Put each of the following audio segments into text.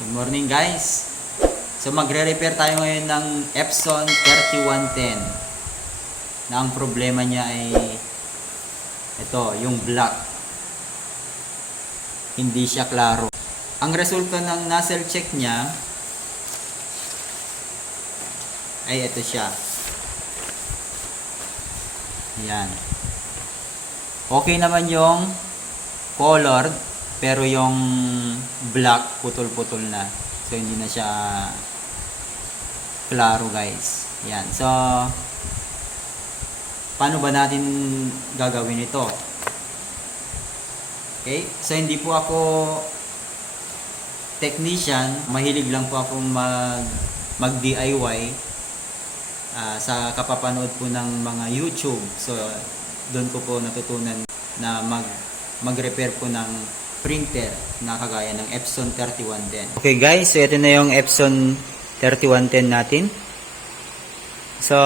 Good morning guys. So magre-repair tayo ngayon ng Epson 3110. Na ang problema niya ay ito, yung black. Hindi siya klaro. Ang resulta ng nozzle check niya ay ito siya. Yan. Okay naman yung colored, pero yung black putol-putol na. So hindi na siya klaro guys. Yan. So paano ba natin gagawin ito? Okay? So hindi po ako technician, mahilig lang po ako mag-DIY sa kapapanood po ng mga YouTube. So doon ko po natutunan na mag-repair po ng printer na kagaya ng Epson 3110. Okay guys, so ito na yung Epson 3110 natin. So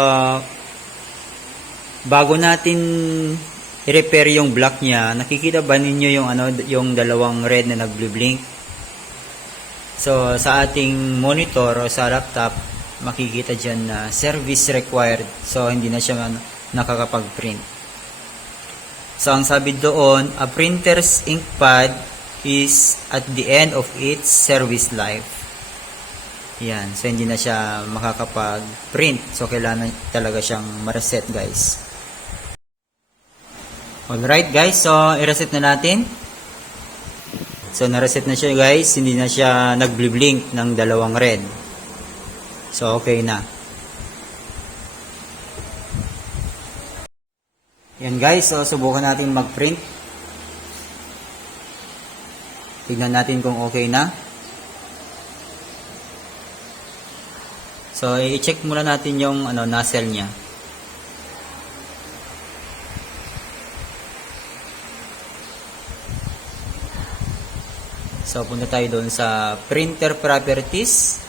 bago natin i-repair yung black niya, nakikita ba ninyo yung yung dalawang red na nagbi-blink? So sa ating monitor o sa laptop, makikita diyan na service required. So hindi na siya nakakapag-print. So ang sabi doon, a printer's ink pad is at the end of its service life. Yan. So hindi na siya makakapag-print. So kailangan talaga siyang ma-reset guys. Alright guys, so i-reset na natin. So na-reset na siya guys. Hindi na siya nag-blink ng dalawang red. So okay na. Yan guys, so subukan natin mag-print. Tignan natin kung okay na. So i-check muna natin yung nozzle niya. So punta tayo doon sa printer properties.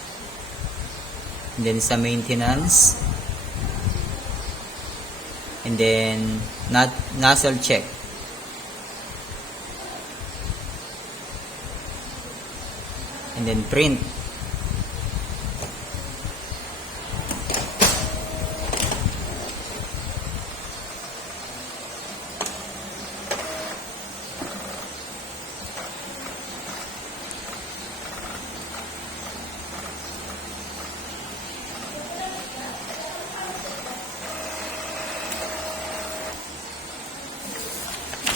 And then sa maintenance. And then nozzle check. And then print.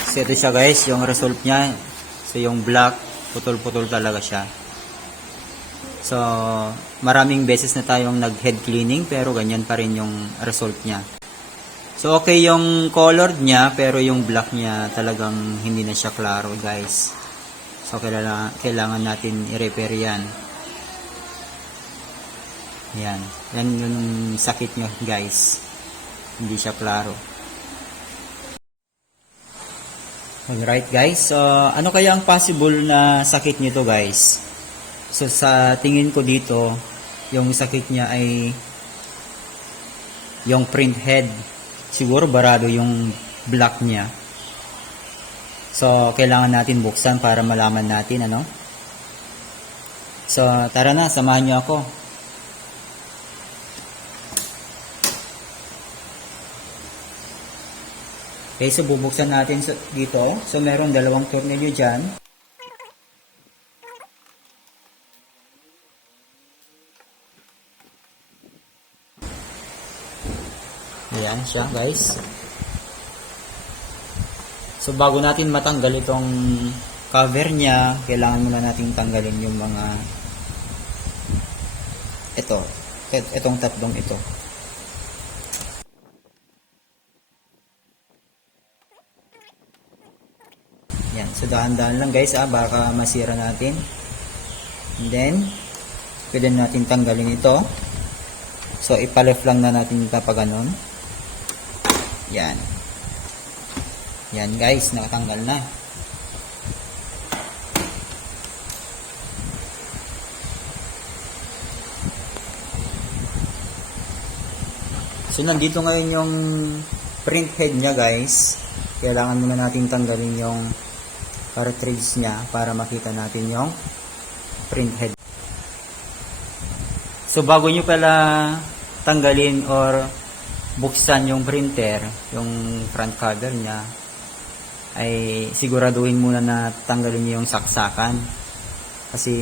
So ito siya guys, yung result niya. So yung black, putol-putol talaga siya. So maraming beses na tayong nag-head cleaning pero ganyan pa rin yung result niya. So okay yung colored niya pero yung black niya talagang hindi na siya klaro guys. So kailangan natin i-repair yan. Yan. Yan yung sakit niya guys. Hindi siya klaro. Alright guys, so ano kaya ang possible na sakit nito guys? So sa tingin ko dito, yung sakit niya ay yung print head. Siguro barado yung black niya. So kailangan natin buksan para malaman natin So tara na, samahan niyo ako. Okay, so bubuksan natin dito. So meron dalawang tornilyo dyan. Ayan siya guys. So bago natin matanggal itong cover niya, kailangan muna natin tanggalin yung mga itong tatlong ito. Yan, so dahan-dahan lang guys baka masira natin. And then pwede natin tanggalin ito. So ipaleft lang na natin kapag ganon. Yan. Yan guys, nakatanggal na. So nandito ngayon yung print head niya guys. Kailangan muna natin tanggalin yung cartridge niya para makita natin yung print head. So bago nyo pala tanggalin or buksan yung printer, yung front cover niya, ay siguraduhin muna na tanggalin nyo yung saksakan. Kasi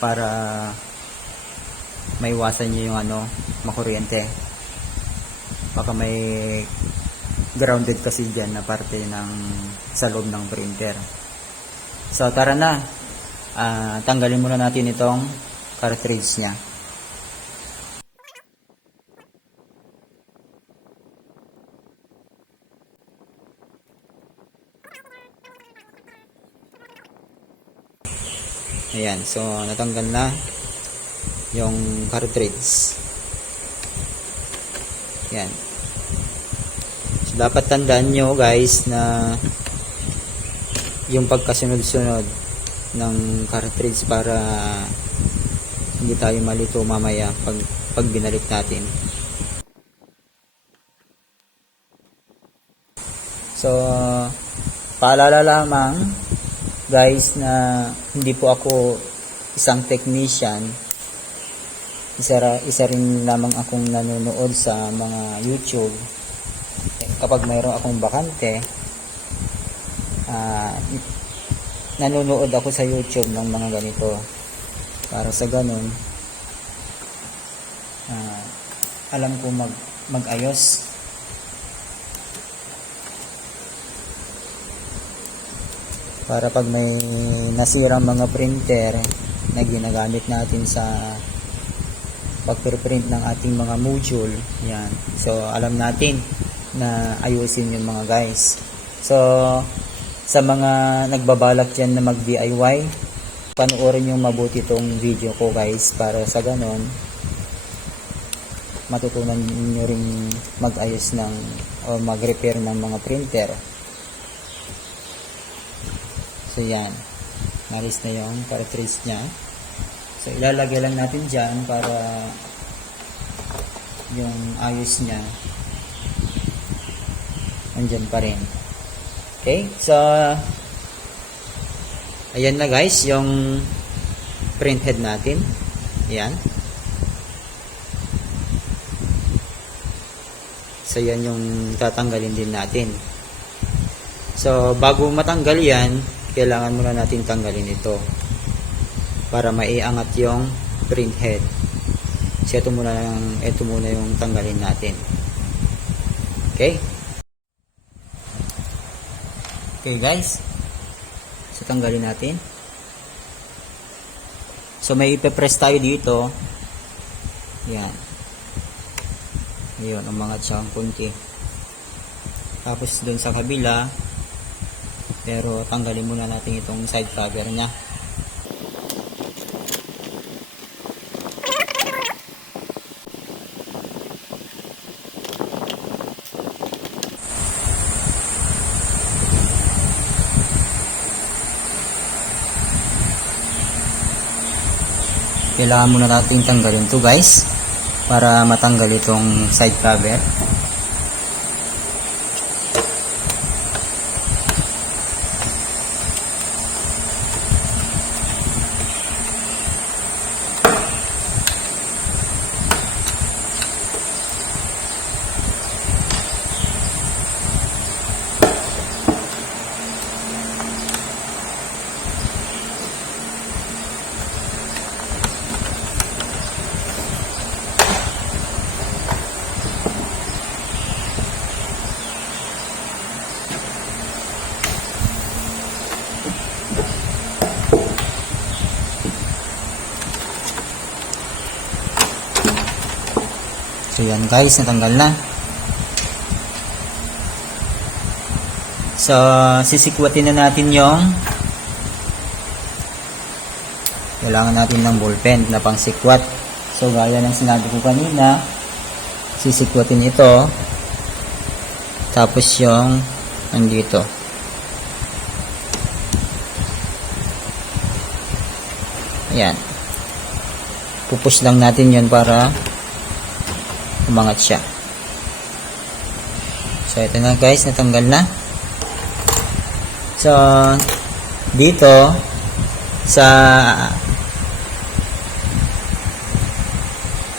para maiwasan nyo yung makuryente. Baka may grounded kasi dyan na parte ng sa loob ng printer. So tara na, tanggalin muna natin itong cartridge nya. Ayan, so natanggal na yung cartridge. Ayan. So dapat tandaan nyo guys na yung pagkasunod-sunod ng cartridge para hindi tayo malito mamaya pag binalik natin. So paalala lamang guys na hindi po ako isang technician. Isa rin lamang akong nanonood sa mga YouTube. Kapag mayroon akong bakante, nanonood ako sa YouTube ng mga ganito. Para sa ganun, alam ko mag-ayos. Para pag may nasirang mga printer na ginagamit natin sa pag-print ng ating mga module, yan. So alam natin na ayusin yung mga guys. So sa mga nagbabalak dyan na mag DIY, panoorin yung mabuti itong video ko guys, para sa ganon matutunan nyo rin mag-ayos ng o mag-repair ng mga printer. So yan, nalis na yung cartridge nya. So ilalagay lang natin dyan para yung ayos nya andyan pa rin. Okay, so ayan na guys yung print head natin. Ayan. So yan yung tatanggalin din natin. So bago matanggal yan, kailangan muna natin tanggalin ito para maiangat yung print head. So ito muna yung tanggalin natin. Okay? Okay guys. So tanggalin natin. So may ipe-press tayo dito. Yan. Ayun, umangat siya ang kunti. Tapos dun sa kabila, pero tanggalin muna natin itong side cover nya. Kailangan muna natin tanggalin to guys para matanggal itong side cover. So yan guys, natanggal na. So sisikwatin na natin yung kailangan natin ng ballpen na pang sikwat. So gaya ng sinabi ko kanina, sisikwatin ito, tapos yung nandito. Ayan, pupush lang natin yun para umangat siya. So ito na guys, natanggal na. So dito sa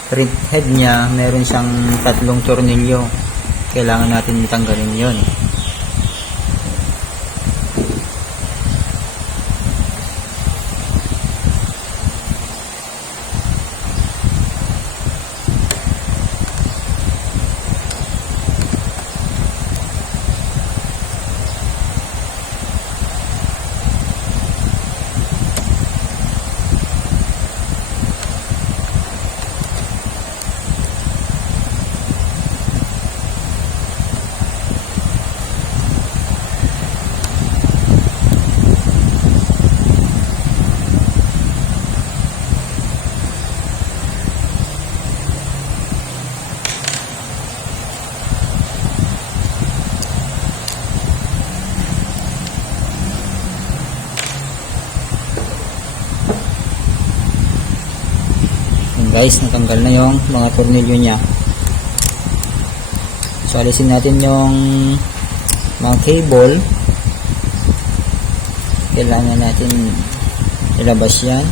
print head niya, meron siyang tatlong tornilyo. Kailangan natin itanggalin yon. Guys, natanggal na yung mga tornilyo niya. So alisin natin yung mga cable. Kailangan natin ilabas yan.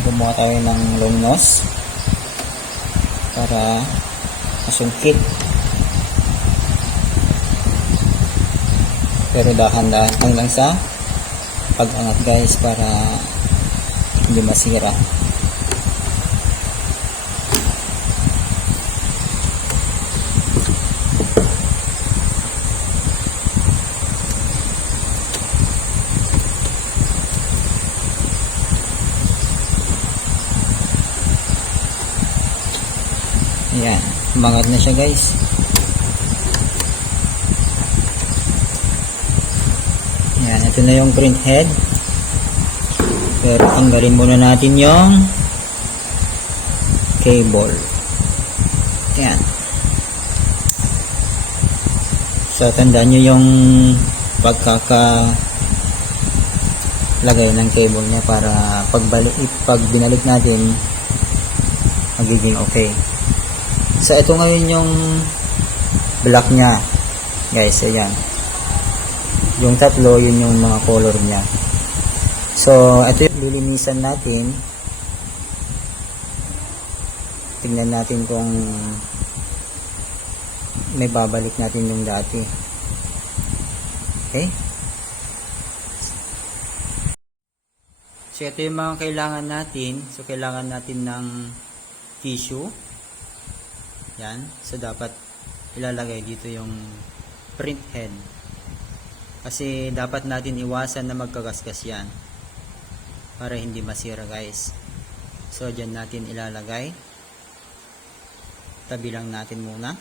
Kumuha tayo ng long nose para masungkit, pero dahan-dahan lang sa pag-angat guys para hindi masira. Ayan, umangat na siya guys. Ayan, ito na yung print head. Pero tanggalin muna natin yung cable. Ayan. So, tandaan nyo yung pagkakalagay ng cable niya para pag binalik natin, magiging okay. So, ito ngayon yung black niya. Guys, ayan. Yung tatlo, yun yung mga color niya. So, ito yung lilinisan natin. Tingnan natin kung may babalik natin yung dati. Okay? So, ito yung mga kailangan natin. So, kailangan natin ng tissue. Yan. So, dapat ilalagay dito yung print head. Kasi dapat natin iwasan na magkagasgas yan para hindi masira guys. So, dyan natin ilalagay. Tabi lang natin muna.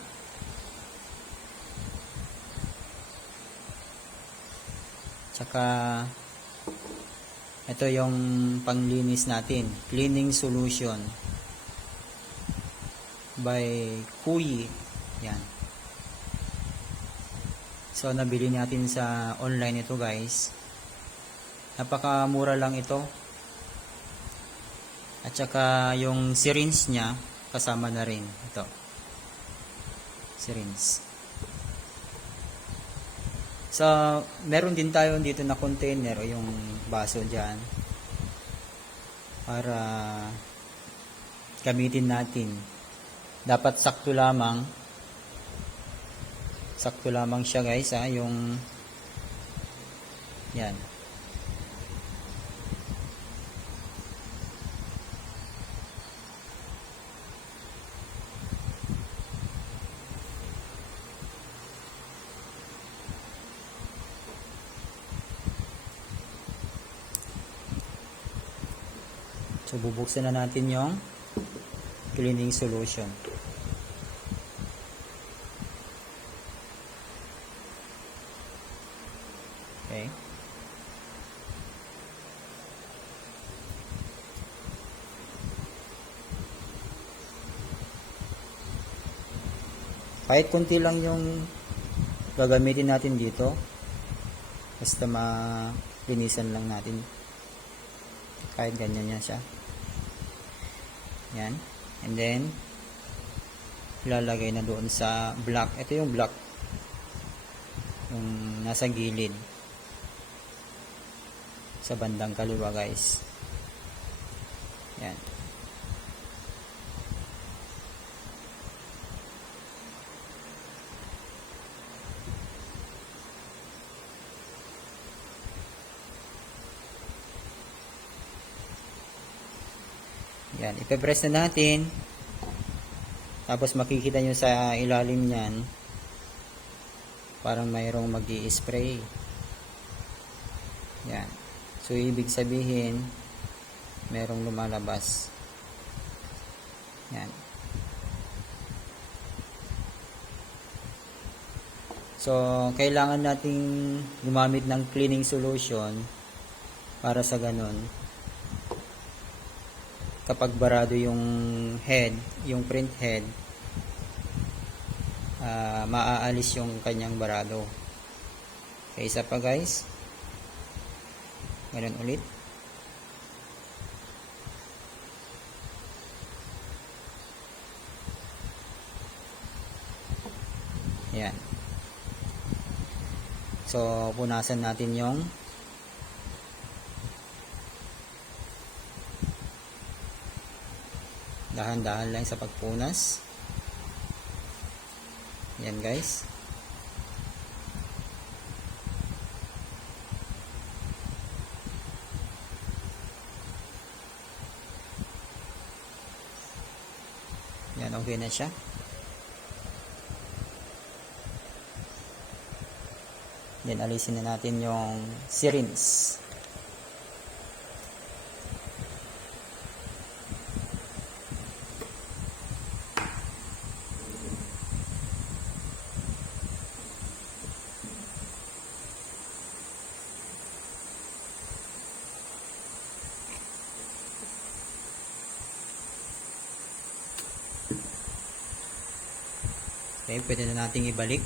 Tsaka, ito yung panglinis natin. Cleaning solution by Kuyi. Yan. So, nabili natin sa online ito guys. Napakamura lang ito. At saka yung syringe niya, kasama na rin. Ito. Syringe. So, meron din tayo dito na container o yung baso dyan. Para gamitin natin. Dapat sakto lamang. Sakto lamang siya guys ha. Yung yan. So, bubuksan na natin yung cleaning solution. Okay. Kahit konti lang yung gagamitin natin dito. Basta malinisan lang natin. Kahit ganyan yan siya. Yan. And then, ilalagay na doon sa block. Ito yung block. Yung nasa gilid. Sa bandang kaliwa, guys. Yan. Yan, ipe-press na natin. Tapos makikita nyo sa ilalim niyan, parang mayroong mag-i-spray. Yan. So, ibig sabihin, mayroong lumalabas. Yan. So, kailangan nating gumamit ng cleaning solution para sa ganun. Kapag barado yung head, yung print head, maaalis yung kanyang barado. Okay, isa pa guys. Ganun ulit. Yan. So, punasan natin yung dahan-dahan lang sa pagpunas. Yan guys. Yan, okay na siya. Then alisin na natin yung syringe. Okay, pwede na nating ibalik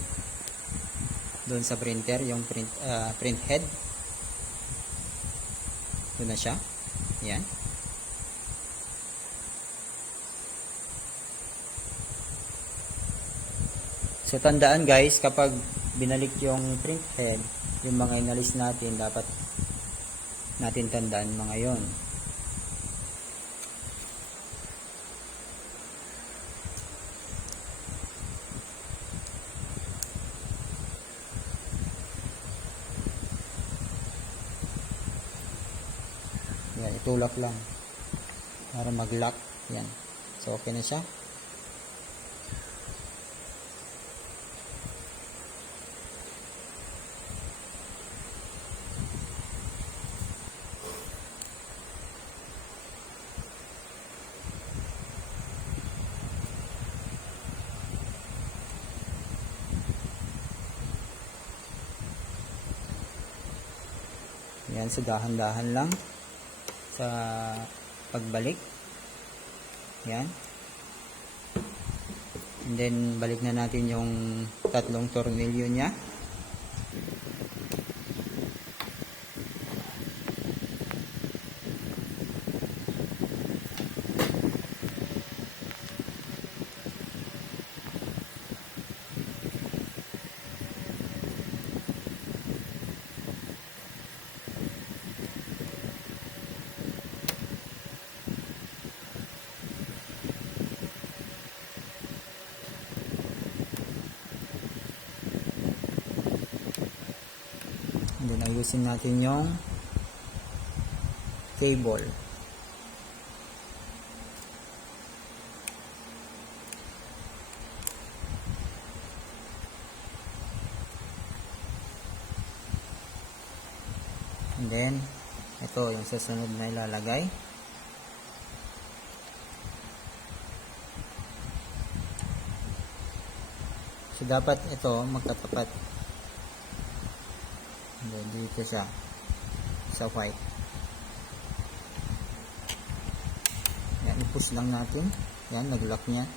doon sa printer, yung print head. Doon na siya. Yan. So, tandaan guys, kapag binalik yung print head, yung mga inalis natin, dapat natin tandaan mga yon. Yan, itulak lang para mag-lock. Yan. So, okay na siya. Yan, so dahan-dahan lang sa pagbalik. Yan. And then, balik na natin yung tatlong tornilyo niya. And then, ayusin natin yung cable. And then, ito yung susunod na ilalagay. So, dapat ito magkatapat. And then, dito siya sa white. Yan, i-push lang natin. Yan, nag-lock niya.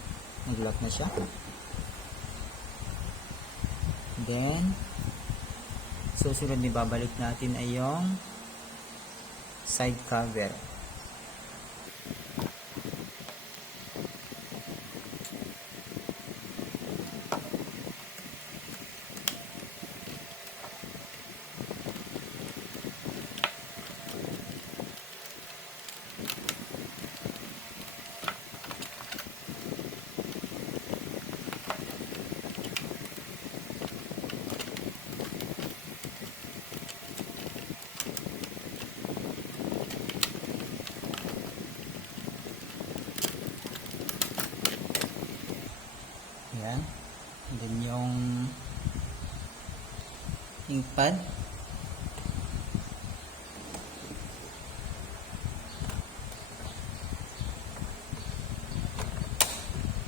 Nag-lock na siya. And then, susunod na babalik natin ay yung side cover. Yan. And then yung ink pad.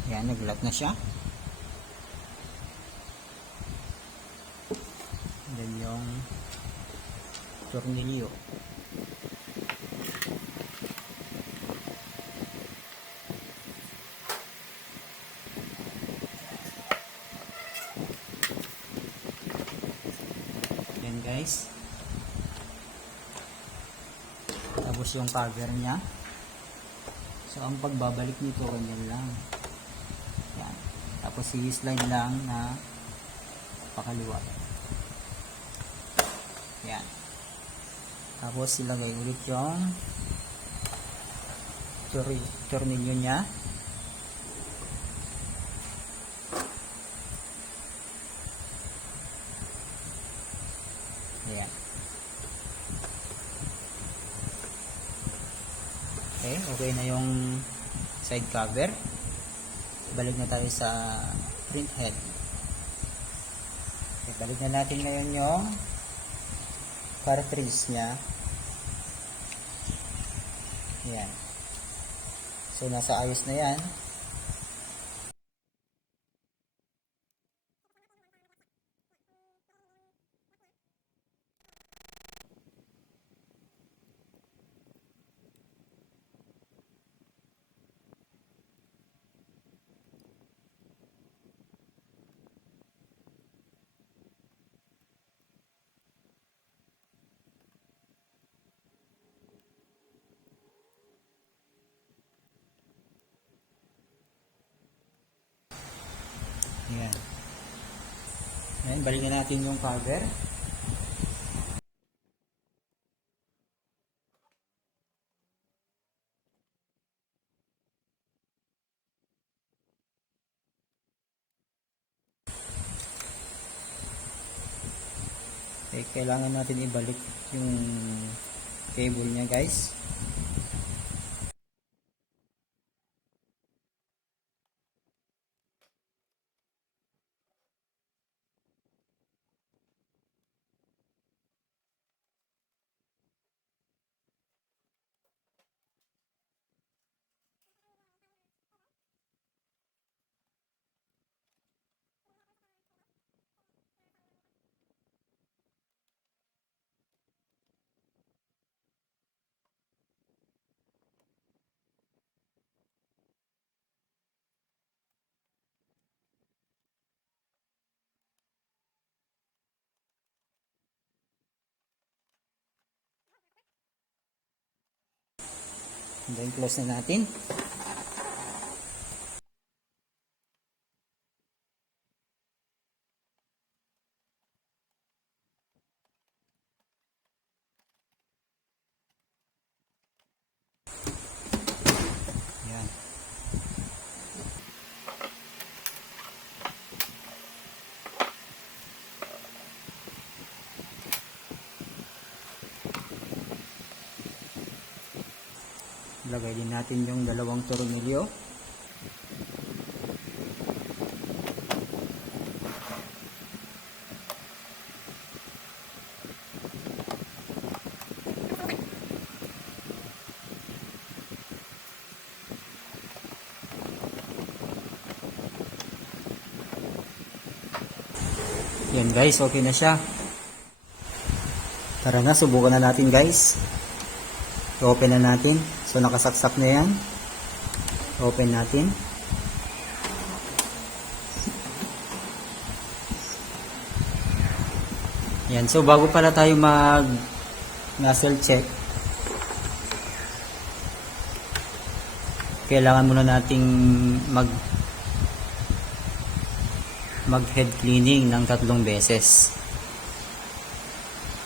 Yan, nag-lock na siya. And then yung tornilyo. Yan guys. Tapos yung cover niya. So ang pagbabalik nito ganyan lang. Yan. Tapos i-slide lang na pakaliwa. Yan. Tapos ilagay ulit yung tornilyo niya. Ayan. Okay na yung side cover. Balik na tayo sa print head. Okay, balik na natin ngayon yung cartridge niya. Ayan. So, nasa ayos na yan. Ayan. Ayan, balikan natin yung cover. Okay, kailangan natin ibalik yung cable niya guys. And then close na natin. Yan. Lagay din natin yung dalawang tornilyo. Yan guys, okay na siya. Tara na, subukan na natin guys. I-open na natin. So nakasaksak na yan. Open natin. Yan. So, bago pala tayo mag nozzle check, kailangan muna nating mag head cleaning ng 3 beses.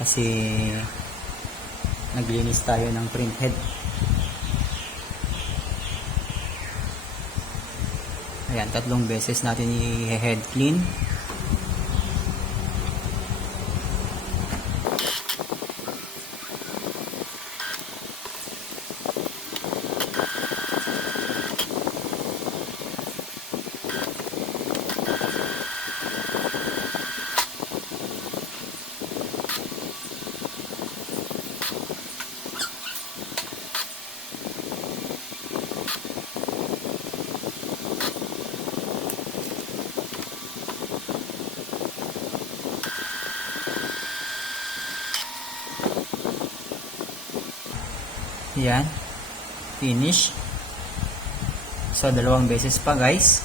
Kasi naglinis tayo ng print head. Ayan, 3 beses natin i-head clean. Yan, finish. So, 2 beses pa guys.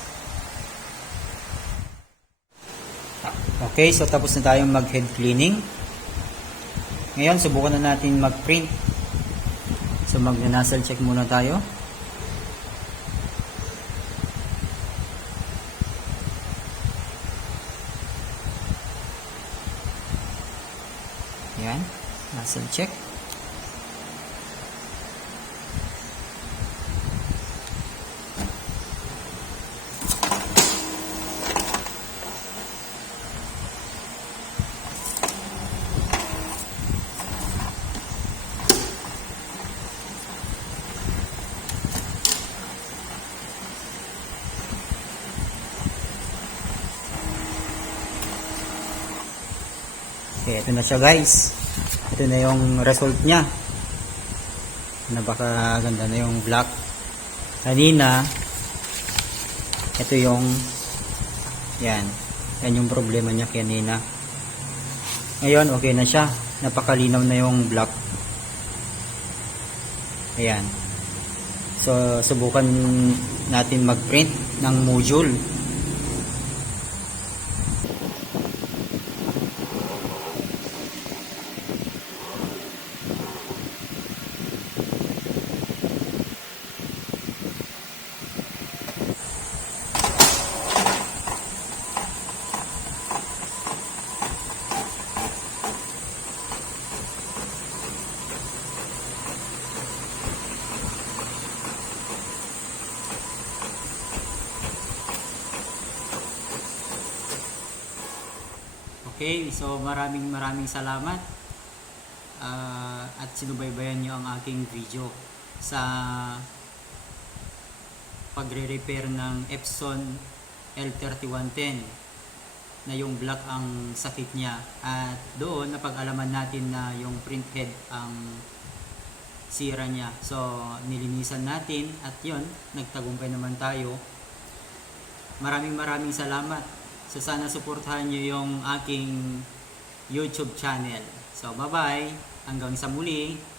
Okay, so tapos na tayong mag head cleaning. Ngayon, subukan na natin mag print. So, mag-nozzle check muna tayo. Yan, nozzle check. Okay, ito na siya guys. Ito na yung result niya. Napakaganda na yung black. Kanina, ito yung yan. Yan yung problema niya kanina. Ngayon, okay na siya. Napakalinaw na yung black. Ayan. So, subukan natin mag-print ng module. Okay, so maraming salamat at sinubaybayan nyo ang aking video sa pagre-repair ng Epson L3110 na yung black ang sakit niya, at doon napag-alaman natin na yung print head ang sira niya. So nilinisan natin at yun, nagtagumpay naman tayo. Maraming salamat. So sana suportahan nyo yung aking YouTube channel. So bye bye, hanggang sa muli.